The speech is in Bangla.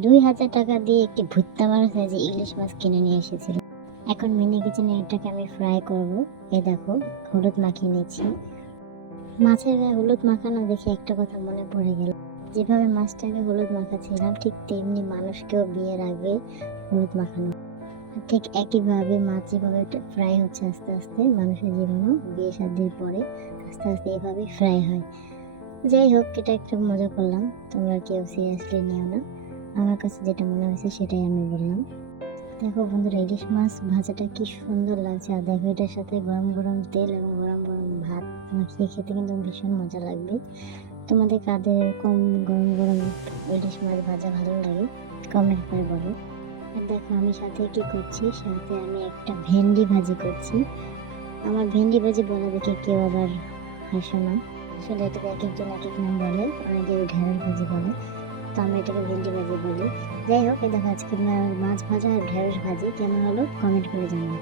2,000 টাকা দিয়ে একটি ভুট্টা মাছ যে ইলিশ মাছ কিনে নিয়ে এসেছিল। এখন মিনি কিচেনে এটাকে আমি ফ্রাই করব। এই দেখো, হলুদ মাখিয়ে নিয়েছি। মাছের গায়ে হলুদ মাখানো দেখে একটা কথা মনে পড়ে গেল, যেভাবে মাছটাকে হলুদ মাখাচ্ছিলাম ঠিক তেমনি মানুষকেও বিয়ের আগে হলুদ মাখানো। ঠিক একইভাবে মাছ যেভাবে ফ্রাই হচ্ছে আস্তে আস্তে, মানুষের জীবনও বিয়ে শাদীর পরে আস্তে আস্তে এভাবে ফ্রাই হয়। যাই হোক, এটা একটু মজা করলাম, তোমরা কেউ সিরিয়াসলি নিও না। আমার কাছে যেটা মনে হয়েছে সেটাই আমি বললাম। দেখো বন্ধুরা, ইলিশ মাছ ভাজাটা কি সুন্দর লাগছে, আর দেখো এটার সাথে গরম গরম তেল এবং গরম গরম ভাত মাখিয়ে খেতে কিন্তু ভীষণ মজা লাগবে। তোমাদের কাদের এরকম গরম গরম ইলিশ মাছ ভাজা ভালো লাগে কমেন্ট করে বলো। আর দেখো আমি সাথে কি করছি, সাথে আমি একটা ভেন্ডি ভাজি করছি। আমার ভেন্ডি ভাজি বলা দেখে কেউ আবার হাসো না, আসলে এটাকে এক একজন এক এক নাম বলে, অনেকে ঢেঁড়স ভাজি বলে, তো আমি এটাকে ভেন্ডি ভাজি বলি। যাই হোক, এই দেখো আজকে মাছ ভাজা আর ঢেঁড়স ভাজি কেমন হলো কমেন্ট করে জানাও।